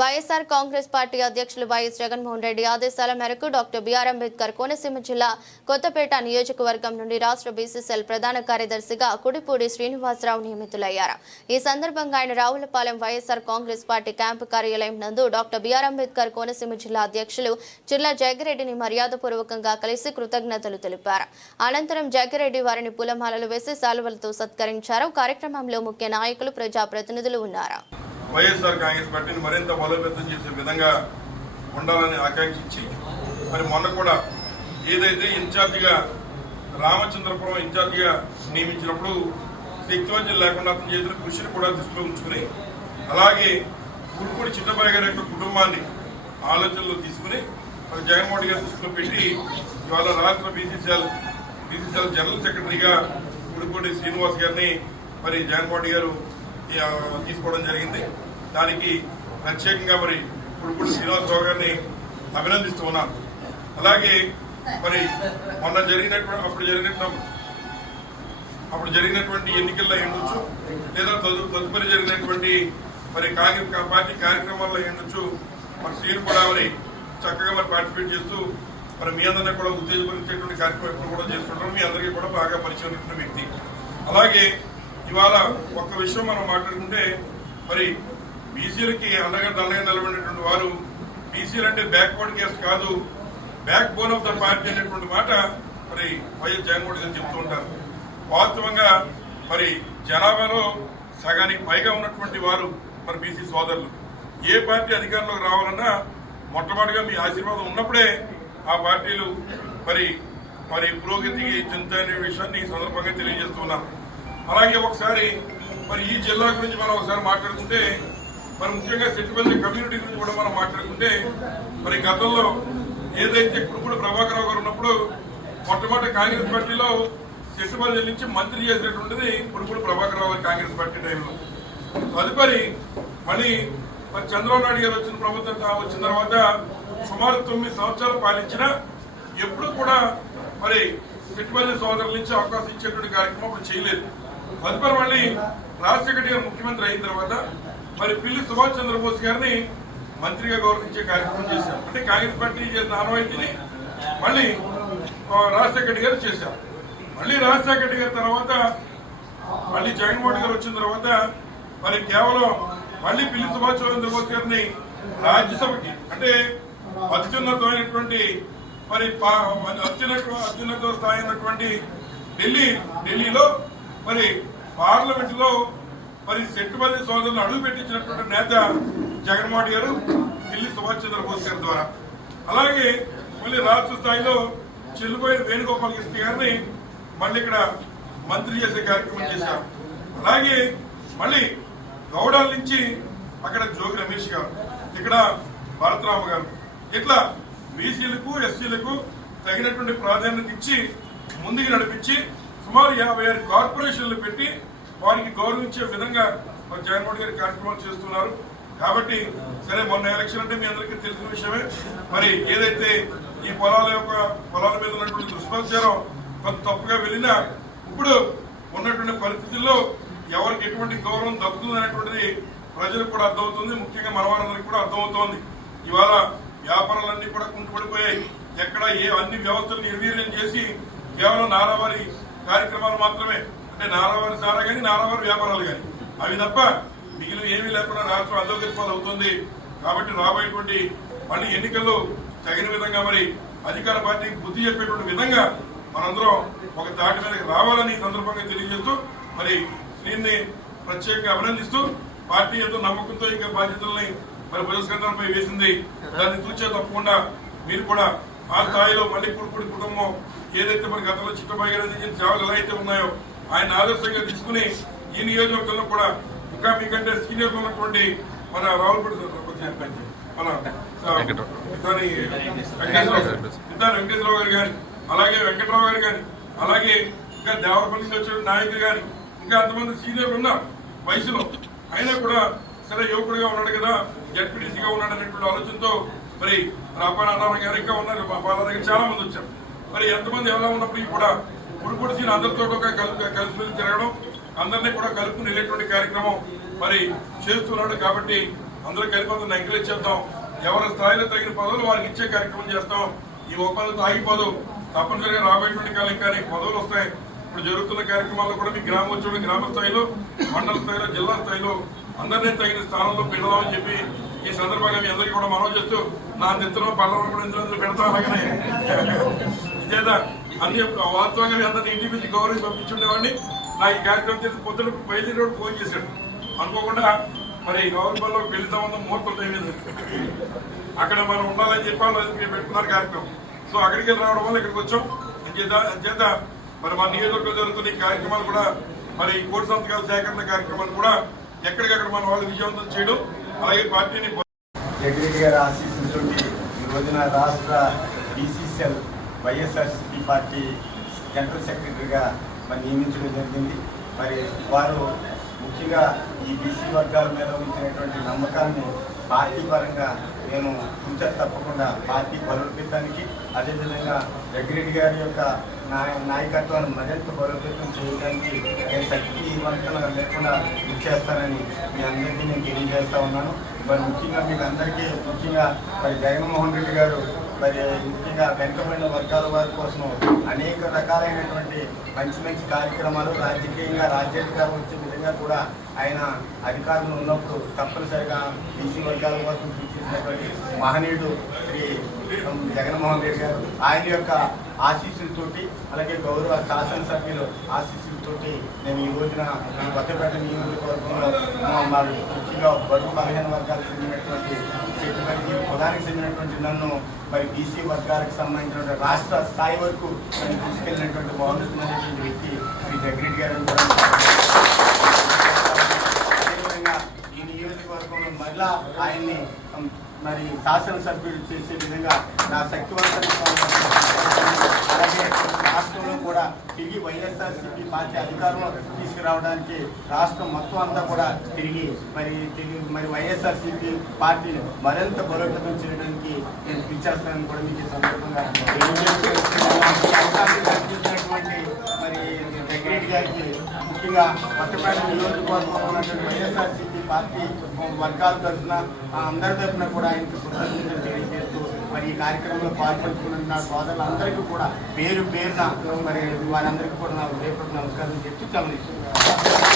YSR Congress party అధ్యక్షులు YS Jaganmohan Reddy ఆదేశాల మేరకు డాక్టర్ బిఆర్ అంబేద్కర్ కోనసీమ జిల్లా కొత్తపేట నియోజకవర్గం నుండి రాష్ట్ర బీసీసీఎల్ ప్రధాన కార్యదర్శిగా కుడిపూడి శ్రీనివాసరావు నియమితులయ్యారు. ఈ సందర్భంగా ఆయన Ravulapalem YSR Congress party camp కార్యాలయం నందు డాక్టర్ బిఆర్ అంబేద్కర్ కోనసీమ జిల్లా అధ్యక్షులు జిల్లా జగ్గిరెడ్డిని మర్యాదపూర్వకంగా కలిసి కృతజ్ఞతలు తెలిపారు. అనంతరం జగ్గిరెడ్డి వారిని పూలమాలలు వేసి శాలువలతో సత్కరించారు. కార్యక్రమంలో ముఖ్య నాయకులు ప్రజాప్రతినిధులు ఉన్నారు. వైఎస్ఆర్ కాంగ్రెస్ పార్టీని మరింత బలోపేతం చేసే విధంగా ఉండాలని ఆకాంక్షించి మరి మొన్న కూడా ఏదైతే ఇన్ఛార్జిగా రామచంద్రపురం ఇన్ఛార్జిగా నియమించినప్పుడు శక్తివంచన లేకుండా అతను చేసిన కృషిని కూడా దృష్టిలో ఉంచుకుని అలాగే కుడుకుడి చిట్టబాయి గారి యొక్క కుటుంబాన్ని ఆలోచనలో తీసుకుని మరి జగన్మోహన్ గారి దృష్టిలో పెట్టి ఇవాళ రాష్ట్ర బీసీసీఎల్ బీసీసీఎల్ జనరల్ సెక్రటరీగా కుడుకోటి శ్రీనివాస్ గారిని మరి జగన్మోహన్ గారు తీసుకోవడం జరిగింది. దానికి ప్రత్యేకంగా మరి ఇప్పుడు శ్రీనివాసరావు గారిని అభినందిస్తూ ఉన్నాను అలాగే మరి మొన్న జరిగినటువంటి అప్పుడు జరిగినటువంటి అప్పుడు జరిగినటువంటి ఎన్నికల్లో ఉండొచ్చు లేదా తదు- తదుపరి జరిగినటువంటి మరి కాంగ్రెస్ పార్టీ కార్యక్రమాల్లో ఉండొచ్చు మరి శ్రీను కూడా మరి చక్కగా మరి పార్టిసిపేట్ చేస్తూ మరి మీ అందరినీ కూడా ఉత్తేజపరిచేటువంటి కార్యక్రమం కూడా చేస్తుంటారు. మీ అందరికీ కూడా బాగా పరిచయం వ్యక్తి. అలాగే ఇవాళ ఒక్క విషయం మనం మాట్లాడుకుంటే మరి బీసీలకి అండగా దండగా నిలబడినటువంటి వారు బీసీలు అంటే బ్యాక్వర్డ్ కేసు కాదు backbone of the party అనేటువంటి మాట మరి వైఎస్ జగన్మోహన్ గారు చెప్తూ ఉంటారు. వాస్తవంగా మరి జనాభాలో సగానికి పైగా ఉన్నటువంటి వారు మరి బీసీ సోదరులు. ఏ పార్టీ అధికారంలోకి రావాలన్నా మొట్టమొదటిగా మీ ఆశీర్వాదం ఉన్నప్పుడే ఆ పార్టీలు మరి మరి పురోగతికి చెందుతాయనే విషయాన్ని సందర్భంగా తెలియజేస్తున్నాను అలాగే ఒకసారి మరి ఈ జిల్లా గురించి మనం ఒకసారి మాట్లాడుకుంటే మరి ముఖ్యంగా సెట్టిపల్లి కమ్యూనిటీ గురించి కూడా మనం మాట్లాడుకుంటే మరి గతంలో ఏదైతే కుడుకుడు ప్రభాకర్ గారు ఉన్నప్పుడు మొట్టమొదటి కాంగ్రెస్ పార్టీలో సెట్టుపల్లి నుంచి మంత్రి చేసినటువంటిది కుడుకుడు ప్రభాకర్ రావు గారు కాంగ్రెస్ పార్టీ టైంలో. తదుపరి మళ్ళీ మరి చంద్రబాబు నాయుడు గారు వచ్చిన ప్రభుత్వం వచ్చిన తర్వాత సుమారు తొమ్మిది సంవత్సరాలు పాలించిన ఎప్పుడు కూడా మరి పెట్టుబడి సోదరుల నుంచి అవకాశం ఇచ్చేటువంటి కార్యక్రమం అప్పుడు చేయలేదు. తదుపరి మళ్ళీ రాజశేఖర్ ముఖ్యమంత్రి అయిన తర్వాత మరి పిల్లి సుభాష్ చంద్రబోస్ గారిని మంత్రిగా గౌరవించే కార్యక్రమం చేశారు. అంటే కాంగ్రెస్ పార్టీ చేసిన ఆనవాయితీని మళ్ళీ ఆ, రాజశేఖర్ గారు చేశారు. మళ్ళీ రాజశేఖర్ గారి తర్వాత మళ్ళీ జగన్మోహన్ గారు వచ్చిన తర్వాత మరి కేవలం మళ్ళీ పిల్లి సుభాష్ చంద్రబోస్ గారిని రాజ్యసభకి అంటే అత్యున్నతమైనటువంటి మరి అత్యున్నత అత్యున్నత స్థాయి అయినటువంటి ఢిల్లీ ఢిల్లీలో మరి పార్లమెంట్లో మరి సెట్టుబల్లి సోదరులు అడుగు పెట్టించినటువంటి నేత జగన్మోహన్ గారు ఢిల్లీ సుభాష్ చంద్రబోస్ గారి ద్వారా. అలాగే మళ్ళీ రాష్ట్ర స్థాయిలో చెల్లిపోయిన వేణుగోపాల్ కృష్ణ గారిని మళ్ళీ ఇక్కడ మంత్రి చేసే కార్యక్రమం చేశారు. అలాగే మళ్ళీ గౌడాల నుంచి అక్కడ జోగి రమేష్ గారు ఇక్కడ భరతరామ గారు. ఇట్లా బీసీలకు ఎస్సీలకు తగినటువంటి ప్రాధాన్యత ఇచ్చి ముందుకు నడిపించి సుమారు యాభై ఆరు కార్పొరేషన్లు పెట్టి వారికి గౌరవించే విధంగా మరి జగన్మోహన్ గారి కార్యక్రమాలు చేస్తున్నారు. కాబట్టి సరే మొన్న ఎలక్షన్ అంటే మీ అందరికీ తెలిసిన విషయమే. మరి ఏదైతే ఈ పొలాల యొక్క పొలాల మీద ఉన్నటువంటి దుష్ప్రచారం కొంత తప్పుగా వెళ్ళినా ఇప్పుడు ఉన్నటువంటి పరిస్థితుల్లో ఎవరికి ఎటువంటి గౌరవం దక్కుతుంది అనేటువంటిది ప్రజలకు కూడా అర్థమవుతుంది. ముఖ్యంగా మనవారందరికీ కూడా అర్థమవుతోంది. ఇవాళ వ్యాపారాలన్నీ కూడా కుంటుపడిపోయాయి. ఎక్కడ ఏ అన్ని వ్యవస్థలు నిర్వీర్యం చేసి కేవలం నారావారి కార్యక్రమాలు మాత్రమే. అంటే నారావారి సారా కానీ నారావారి వ్యాపారాలు కానీ అవి తప్ప మిగిలిన ఏమీ లేకుండా రాష్ట్రం అధోగతిపాలు అవుతుంది కాబట్టి రాబోయేటువంటి మళ్ళీ ఎన్నికల్లో తగిన విధంగా మరి అధికార పార్టీకి బుద్ధి చెప్పేటువంటి విధంగా మనందరం ఒక దాటి మీదకి రావాలని ఈ సందర్భంగా తెలియజేస్తూ మరి దీన్ని ప్రత్యేకంగా అభినందిస్తూ పార్టీ ఎంతో నమ్మకంతో ఇంకా బాధ్యతల్ని మరి పురస్కరణపై వేసింది. దాన్ని తూచే తప్పకుండా మీరు కూడా ఆ స్థాయిలో మళ్ళీ కుటుంబం ఏదైతే మన గతంలో చిట్టబాయి గారు అందించిన సేవలు ఎలా అయితే ఉన్నాయో ఆయన ఆదర్శంగా తీసుకుని ఈ నియోజకవర్గంలో కూడా ఇంకా మీకంటే సీనియర్ ఉన్నటువంటి మన రావులపూడి మన ఆ, గారు. వెంకటేశ్వరరావు గారు కానీ అలాగే వెంకటరావు గారు కానీ అలాగే ఇంకా దేవరపల్లి నుంచి వచ్చిన నాయకులు కానీ ఇంకా అంతమంది సీనియర్లు ఉన్నారు వయసులో. అయినా కూడా సరే యువకుడిగా ఉన్నాడు కదా జడ్పీటీసీగా ఉన్నాడు అనేటువంటి ఆలోచనతో మరి రాపాల అన్నారాయణ గారు ఇంకా ఉన్నారు. మా ఫాదర్ దగ్గర చాలా మంది వచ్చారు. మరి ఎంతమంది ఎలా ఉన్నప్పటికీ కూడా పురుపుడు సీన్ అందరితో ఒక కలిసి తిరగడం అందరినీ కూడా కలుపుకుని వెళ్ళేటువంటి కార్యక్రమం మరి చేస్తున్నాడు కాబట్టి అందరూ కలిపి అందరిని ఎంకరేజ్ చేద్దాం. ఎవరి స్థాయిలో తగిన పదవులు వారికి ఇచ్చే కార్యక్రమం చేస్తాం. ఈ ఒప్పందం ఆగిపోదు తప్పనిసరిగా రాబోయేటువంటి కాలం ఇంకా పదవులు వస్తాయి. ఇప్పుడు జరుగుతున్న కార్యక్రమాల్లో కూడా మీ గ్రామోత్సవం గ్రామ స్థాయిలో మండల స్థాయిలో జిల్లా స్థాయిలో అందరినీ తగిన స్థానంలో పెడదామని చెప్పి ఈ సందర్భంగా మీ అందరికీ కూడా మనం చేస్తూ నా నిద్ర పల్లవం కూడా ఇందులో పెడతాం అలాగనే. చేత అన్ని వాస్తవంగా మీ అందరినీ ఇంటి నుంచి గౌరవం పంపించుండేవాడిని. నాకు ఈ కార్యక్రమం చేసి పొద్దున బయలుదేరి ఫోన్ చేశాడు. అనుకోకుండా మరి గౌరవంలో పెళ్ళి సంబంధం ముహూర్తం లేదు. అక్కడ మనం ఉండాలని చెప్పాలి మీరు పెట్టుకున్నారు కార్యక్రమం. సో అక్కడికి వెళ్ళి రావడం వల్ల ఇక్కడికి వచ్చాం. అంచేత అంచేత మరి మా నియోజకవర్గంలో జరుగుతున్న ఈ కార్యక్రమాలు కూడా మరి కోటి సంతకాల సేకరణ కార్యక్రమాలు కూడా ఎక్కడికక్కడ మన వాళ్ళు విజయవంతం చేయడం అలాగే పార్టీని జగరెడ్డి గారి ఆశీస్సులతో ఈ రోజున రాష్ట్ర బీసీసీఎల్ వైఎస్ఆర్సీపీ పార్టీ జనరల్ సెక్రటరీగా మరి నియమించడం జరిగింది. మరి వారు ముఖ్యంగా ఈ బీసీ వర్గాల మీద ఉంచినటువంటి నమ్మకాన్ని పార్టీ పరంగా నేను కుంచె తప్పకుండా పార్టీ బలోపేతానికి అదేవిధంగా జగ్గిరెడ్డి గారి యొక్క నాయ నాయకత్వాన్ని మరింత బలోపేతం చేయడానికి నేను శక్తివంతం లేకుండా ఇచ్చేస్తానని మీ అందరికీ నేను తెలియజేస్తా ఉన్నాను. మరి ముఖ్యంగా మీకు అందరికీ ముఖ్యంగా మరి జగన్మోహన్ రెడ్డి గారు మరి ముఖ్యంగా వెనుకబడిన వర్గాల వారి కోసం అనేక రకాలైనటువంటి మంచి మంచి కార్యక్రమాలు రాజకీయంగా రాజ్యాధికారం వచ్చి విధంగా కూడా ఆయన అధికారంలో ఉన్నప్పుడు తప్పనిసరిగా బీసీ వర్గాల కోసం కృషి మహనీయుడు శ్రీ జగన్మోహన్ రెడ్డి గారు. ఆయన యొక్క ఆశీస్సులతోటి అలాగే గౌరవ శాసనసభ్యులు ఆశీస్సులతోటి నేను ఈ రోజున ఈ కొత్తపేట నియోజకవర్గంలో మా- మా ముఖ్యంగా బడుగు బలహీన వర్గాలకు చెందినటువంటి చెట్టుపల్లి కులానికి చెందినటువంటి నన్ను మరి బీసీ వర్గాలకు సంబంధించిన రాష్ట్ర స్థాయి వరకు నన్ను తీసుకెళ్ళినటువంటి బాగుంటుందనేటువంటి వ్యక్తి శ్రీ జగ్రెడ్డి గారు అని కూడా అదేవిధంగా ఈ నియోజకవర్గంలో మళ్ళా ఆయన్ని మరి శాసనసభ్యులు చేసే విధంగా నా శక్తివంతం అలాగే రాష్ట్రంలో కూడా తిరిగి వైఎస్ఆర్సీపీ పార్టీ అధికారంలో తీసుకురావడానికి రాష్ట్రం మొత్తం అంతా కూడా తిరిగి మరి తిరిగి మరి వైఎస్ఆర్సీపీ పార్టీని మరింత బలోపేతం చేయడానికి నేను పిలిచేస్తానని కూడా మీకు ఈ సందర్భంగా కల్పించినటువంటి సెక్రటరీ గారికి ముఖ్యంగా కొత్తపేట నియోజకవర్గంలో ఉన్నటువంటి వైఎస్ఆర్సీపీ పార్టీ వర్గాల తరఫున అందరి తరఫున కూడా ఆయనకు కృతజ్ఞతలు తెలియజేస్తూ మరి ఈ కార్యక్రమంలో పాల్పంచుకున్న సోదరులందరికీ కూడా పేరు పేరున మరి వారందరికీ కూడా నా హృదయపూర్వక నమస్కారం చెప్తూ సెలవు తీసుకుంటున్నాను.